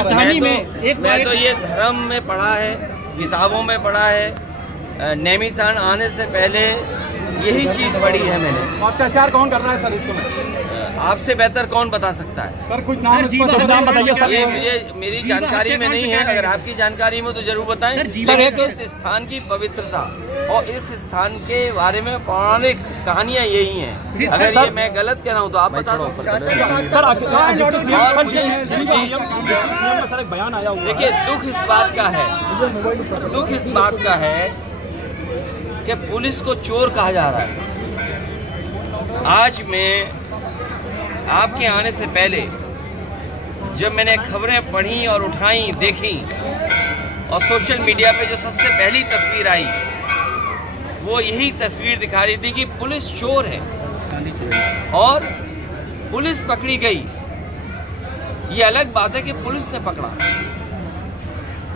राजधानी में एक मैं तो ये धर्म में पढ़ा है, किताबों में पढ़ा है, नैमिषारण आने से पहले यही चीज पढ़ी है मैंने। अत्याचार कौन कर रहा है सर इस समय? आपसे बेहतर कौन बता सकता है सर? कुछ नाम बताइए सर। ये मुझे मेरी जानकारी में नहीं है, अगर आपकी जानकारी में तो जरूर बताएं। सर इस स्थान की पवित्रता और इस स्थान के बारे में पौराणिक कहानियां यही हैं। अगर ये मैं गलत कह रहा हूँ तो आप बता दो। बयान आया हुआ। देखिए दुख इस बात का है कि पुलिस को चोर कहा जा रहा है। आज मैं आपके आने से पहले जब मैंने खबरें पढ़ी और उठाई, देखी, और सोशल मीडिया पे जो सबसे पहली तस्वीर आई वो यही तस्वीर दिखा रही थी कि पुलिस चोर है और पुलिस पकड़ी गई। ये अलग बात है कि पुलिस ने पकड़ा,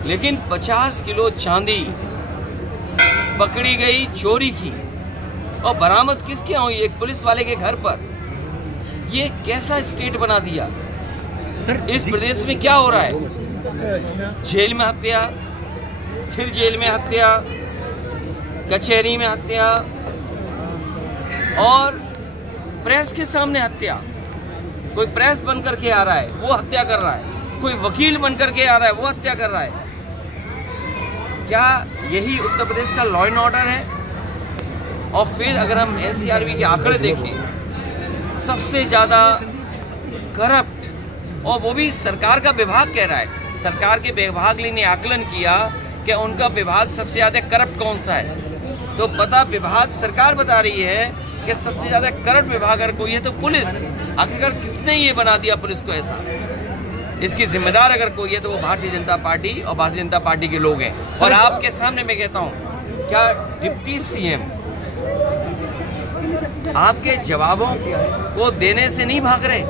लेकिन 50 किलो चांदी पकड़ी गई चोरी की और बरामद किसके हुई? एक पुलिस वाले के घर पर। ये कैसा स्टेट बना दिया सर? इस प्रदेश में क्या हो रहा है? जेल में हत्या, फिर जेल में हत्या, कचहरी में हत्या और प्रेस के सामने हत्या। कोई प्रेस बन करके आ रहा है वो हत्या कर रहा है, कोई वकील बन करके आ रहा है वो हत्या कर रहा है। क्या यही उत्तर प्रदेश का लॉ एंड ऑर्डर है? और फिर अगर हम एनसीआरबी के आंकड़े देखें, सबसे ज्यादा करप्ट, और वो भी सरकार का विभाग कह रहा है, सरकार के विभाग ने आकलन किया कि उनका विभाग सबसे ज्यादा करप्ट कौन सा है। तो पता विभाग सरकार बता रही है कि सबसे ज्यादा करप्ट विभाग अगर कोई है तो पुलिस। आखिरकार किसने ये बना दिया पुलिस को ऐसा? इसकी जिम्मेदार अगर कोई है तो वो भारतीय जनता पार्टी और भारतीय जनता पार्टी के लोग हैं। और आपके सामने मैं कहता हूँ, क्या डिप्टी सीएम आपके जवाबों को देने से नहीं भाग रहे?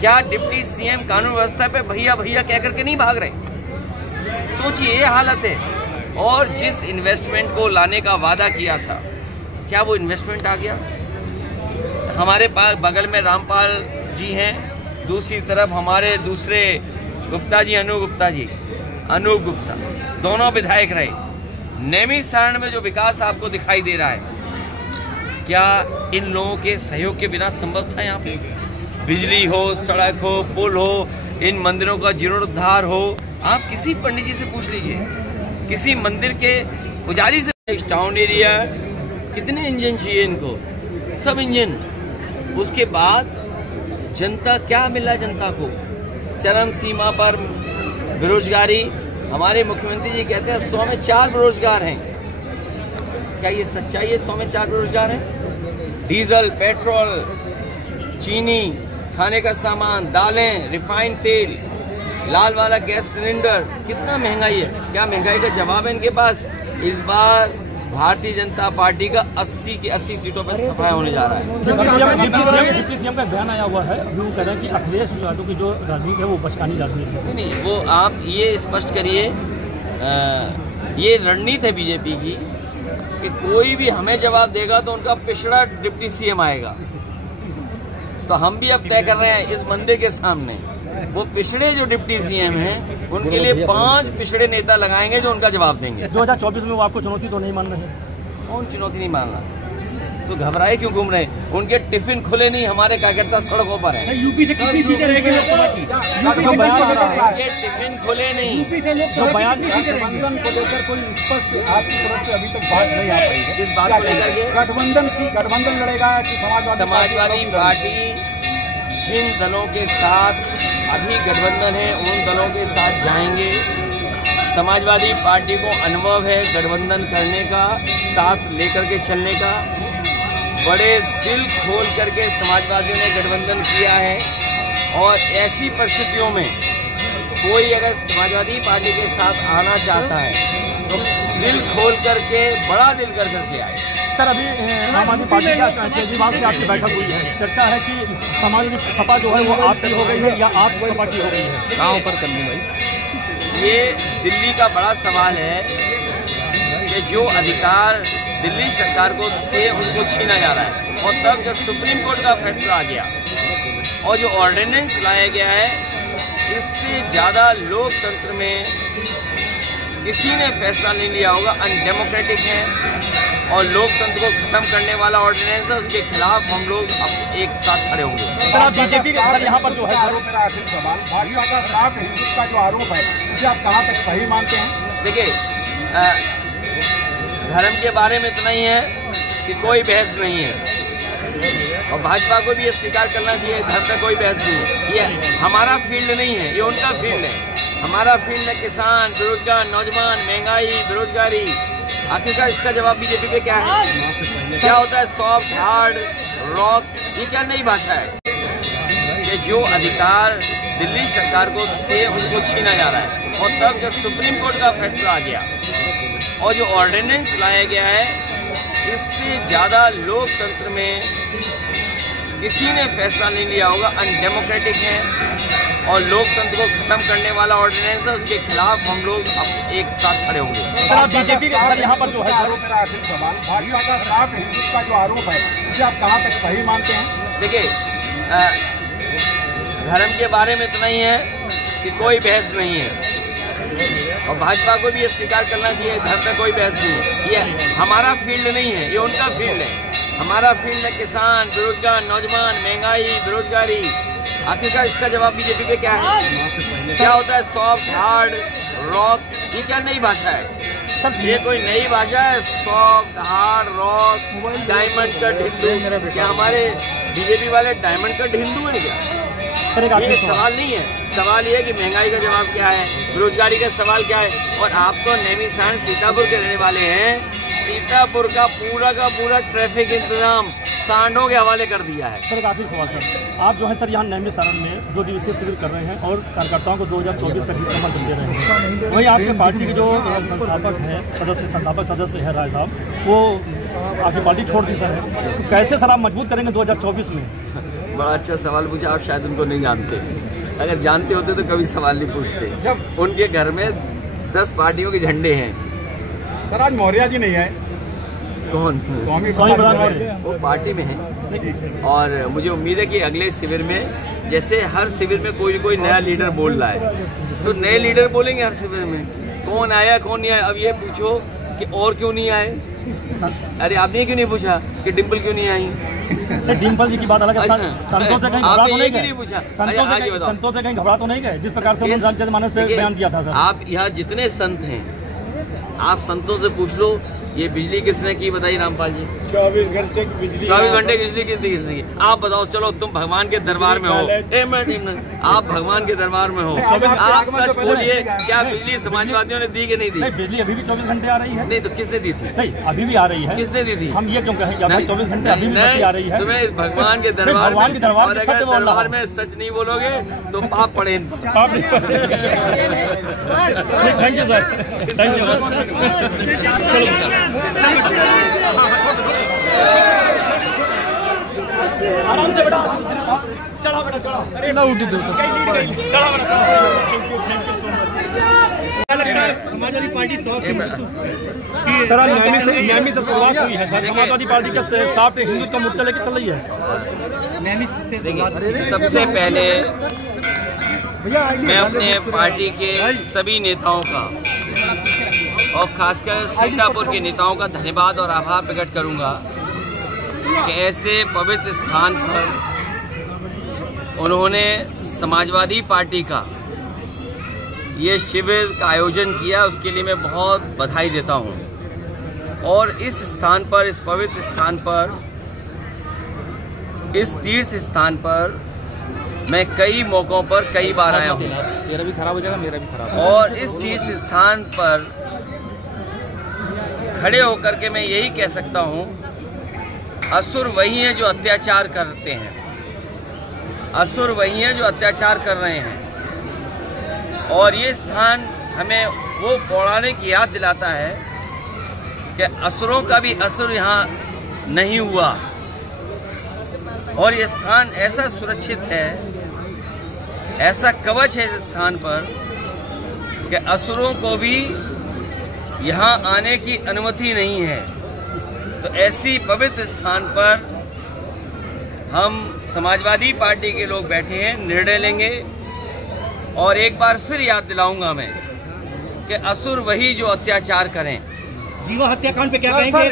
क्या डिप्टी सीएम कानून व्यवस्था पे भैया भैया कह करके नहीं भाग रहे? सोचिए ये हालत है। और जिस इन्वेस्टमेंट को लाने का वादा किया था, क्या वो इन्वेस्टमेंट आ गया? हमारे पास बगल में रामपाल जी हैं, दूसरी तरफ हमारे दूसरे गुप्ता जी, अनूप गुप्ता, दोनों विधायक रहे। नैमिषारण में जो विकास आपको दिखाई दे रहा है, क्या इन लोगों के सहयोग के बिना संभव था? यहाँ पे बिजली हो, सड़क हो, पुल हो, इन मंदिरों का जीर्णोद्धार हो। आप किसी पंडित जी से पूछ लीजिए, किसी मंदिर के पुजारी से। टाउन एरिया कितने इंजन चाहिए इनको? सब इंजन। उसके बाद जनता क्या मिला? जनता को चरम सीमा पर बेरोजगारी। हमारे मुख्यमंत्री जी कहते हैं 100 में 4 बेरोजगार हैं। क्या ये सच्चाई है? 100 में 4 बेरोजगार हैं। डीजल, पेट्रोल, चीनी, खाने का सामान, दालें, रिफाइंड तेल, लाल वाला गैस सिलेंडर, कितना महंगाई है। क्या महंगाई का जवाब है इनके पास? इस बार भारतीय जनता पार्टी का 80 की 80 सीटों पर सफाया होने जा रहा है। डिप्टी सीएम का बयान आया हुआ है, अभी वो कह रहे हैं कि अखिलेश यादव की जो राजनीति है वो बचकानी राजनीति है। नहीं, वो आप ये स्पष्ट करिए, ये रणनीति है बीजेपी की कि कोई भी हमें जवाब देगा तो उनका पिछड़ा डिप्टी सीएम आएगा। तो हम भी अब तय कर रहे हैं इस मंदिर के सामने, वो पिछड़े जो डिप्टी सीएम हैं उनके लिए 5 पिछड़े नेता लगाएंगे जो उनका जवाब देंगे। 2024 में वो आपको चुनौती तो नहीं मान रहे? कौन चुनौती नहीं मान रहा? तो घबराए क्यों घूम रहे? उनके टिफिन खुले नहीं, हमारे कार्यकर्ता सड़कों पर है। यूपी से कितनी सीटें रहेगी लोकसभा की? उनके टिफिन खुले नहीं। यूपी से लोकसभा गठबंधन को लेकर कोई स्पष्ट आपकी तरफ से अभी तक बात नहीं आ पाई है। किस बात को लेकर? गठबंधन लड़ेगा कि समाजवादी पार्टी जिन दलों के साथ अभी गठबंधन है उन दलों के साथ जाएंगे। समाजवादी पार्टी को अनुभव है गठबंधन करने का, साथ लेकर के चलने का। बड़े दिल खोल करके समाजवादियों ने गठबंधन किया है और ऐसी परिस्थितियों में कोई अगर समाजवादी पार्टी के साथ आना चाहता है तो दिल खोल करके, बड़ा दिल कर करके आए। सर अभी आम आदमी पार्टी का केजरीवाल से आपकी बैठक हुई है, चर्चा है कि समाजवादी सपा जो है वो आपकी हो गई है या आप सपा की हो गई है? गाँव पर करनी भाई, ये दिल्ली का बड़ा सवाल है कि जो अधिकार दिल्ली सरकार को थे उनको छीना जा रहा है। और तब जब सुप्रीम कोर्ट का फैसला आ गया और जो ऑर्डिनेंस लाया गया है, इससे ज्यादा लोकतंत्र में किसी ने फैसला नहीं लिया होगा। अनडेमोक्रेटिक है और लोकतंत्र को खत्म करने वाला ऑर्डिनेंस है, उसके खिलाफ हम लोग अब एक साथ खड़े होंगे। बीजेपी यहाँ पर जो है आरोप, मेरा आखिरी सवाल, भाजपा का साफ हिंदुत्व का जो आरोप है उसे आप कहाँ तक सही मानते हैं? देखिए, धर्म के बारे में इतना ही है कि कोई बहस नहीं है और भाजपा को भी ये स्वीकार करना चाहिए, धर्म पे कोई बहस नहीं है। ये हमारा फील्ड नहीं है, ये उनका फील्ड है। हमारा फील्ड है किसान, बेरोजगार, नौजवान, महंगाई, बेरोजगारी। आखिरकार इसका जवाब बीजेपी पे क्या है? क्या होता है सॉफ्ट, हार्ड, रॉक? ये क्या नई भाषा है? ये जो अधिकार दिल्ली सरकार को थे उनको छीना जा रहा है। और तब जब सुप्रीम कोर्ट का फैसला आ गया और जो ऑर्डिनेंस लाया गया है, इससे ज्यादा लोकतंत्र में किसी ने फैसला नहीं लिया होगा। अनडेमोक्रेटिक है और लोकतंत्र को खत्म करने वाला ऑर्डिनेंस है, उसके खिलाफ हम लोग अब एक साथ खड़े होंगे। बीजेपी यहाँ पर जो है आरोप, मेरा आखिरी सवाल, भाजपा का साफ हिंदुत्व का जो आरोप है उसे आप कहाँ तक सही मानते हैं? देखिए, धर्म के बारे में इतना ही है कि कोई बहस नहीं है और भाजपा को भी ये स्वीकार करना चाहिए, धर्म पे कोई बहस नहीं है। ये हमारा फील्ड नहीं है, ये उनका फील्ड है। हमारा फील्ड है किसान, बेरोजगार, नौजवान, महंगाई, बेरोजगारी। आखिरकार इसका जवाब बीजेपी पे क्या है? क्या होता है सॉफ्ट, हार्ड, रॉक? ये क्या नई भाषा है? ये कोई नई भाषा है? Soft, hard, rock, diamond cut Hindu? क्या हमारे बीजेपी वाले डायमंड कट हिंदू हैं क्या? ये सवाल नहीं है। सवाल ये है कि महंगाई का जवाब क्या है, बेरोजगारी का सवाल क्या है। और आप तो नैमिषारण्य सीतापुर के रहने वाले हैं। सीतापुर का पूरा ट्रैफिक इंतजाम सांडों के हवाले कर दिया है। सर, एक आखिरी सवाल सर, आप जो है सर यहाँ नैमिषारण्य में 2 दिवसीय शिविर कर रहे हैं और कार्यकर्ताओं को 2024 का जीत मंत्र दे रहे हैं। वहीं आपके पार्टी के जो संस्थापक सदस्य है राय साहब, वो आपकी पार्टी छोड़ दी सर। कैसे सर आप मजबूत करेंगे 2024 में? बड़ा अच्छा सवाल पूछा। आप शायद उनको नहीं जानते, अगर जानते होते तो कभी सवाल नहीं पूछते। उनके घर में 10 पार्टियों के झंडे हैं। सर, आज मौर्य जी नहीं है। कौन? स्वामी वो पार्टी में है और मुझे उम्मीद है कि अगले शिविर में, जैसे हर शिविर में कोई कोई नया लीडर बोल रहा है, तो नए लीडर बोलेंगे हर शिविर में। कौन आया कौन नहीं आया? अब ये पूछो कि और क्यों नहीं आए। अरे आपने क्यों नहीं पूछा कि डिम्पल क्यों नहीं आई? डिम्पल जी की बात अलग है। संतों से कहीं घबरा तो नहीं गए? पूछा संतों से कहीं घबरा तो नहीं गए जिस प्रकार से उन्होंने जनमानस पे बयान दिया था सर? आप यहाँ जितने संत हैं, आप संतों से पूछ लो ये बिजली किसने की, बताइए रामपाल जी। 24 घंटे की बिजली किसने की? आप बताओ। चलो तुम भगवान के दरबार में हो, आप भगवान के दरबार में हो, आप सच बोलिए, क्या बिजली समाजवादियों ने दी कि नहीं दी? नहीं, बिजली अभी भी 24 घंटे आ रही है। नहीं तो किसने दी थी? नहीं, अभी भी आ रही है। किसने दी थी? हम ये क्यों कहें 24 घंटे अभी भी आ रही है? तुम्हें इस भगवान के दरबार में, और अगर दरबार में सच नहीं बोलोगे तो पाप पड़े। Thank you sir, thank you. आराम से बेटा, चढ़ा बेटा, चढ़ा। अरे ना उठी दो, चढ़ा बेटा। समाजवादी पार्टी सर, नैमी से शुरुआत हुई है सर। समाजवादी पार्टी का साथ हिंदू का मोर्चा लेके चल रही है। सबसे पहले मैं अपने पार्टी के सभी नेताओं का और खासकर सीतापुर के नेताओं का धन्यवाद और आभार प्रकट करूंगा कि ऐसे पवित्र स्थान पर उन्होंने समाजवादी पार्टी का ये शिविर का आयोजन किया। उसके लिए मैं बहुत बधाई देता हूं। और इस स्थान पर, इस पवित्र स्थान पर, इस तीर्थ स्थान पर मैं कई मौकों पर कई बार आया हूं। मेरा भी खराब हो जाएगा, मेरा भी खराब। और इस तीर्थ स्थान पर खड़े होकर के मैं यही कह सकता हूं, असुर वही हैं जो अत्याचार करते हैं, असुर वही हैं जो अत्याचार कर रहे हैं। और ये स्थान हमें वो पौराणिक याद दिलाता है कि असुरों का भी असुर यहाँ नहीं हुआ। और ये स्थान ऐसा सुरक्षित है, ऐसा कवच है इस स्थान पर कि असुरों को भी यहाँ आने की अनुमति नहीं है। तो ऐसी पवित्र स्थान पर हम समाजवादी पार्टी के लोग बैठे हैं, निर्णय लेंगे और एक बार फिर याद दिलाऊंगा मैं कि असुर वही जो अत्याचार करें। जीवा हत्याकांड पे क्या कहेंगे?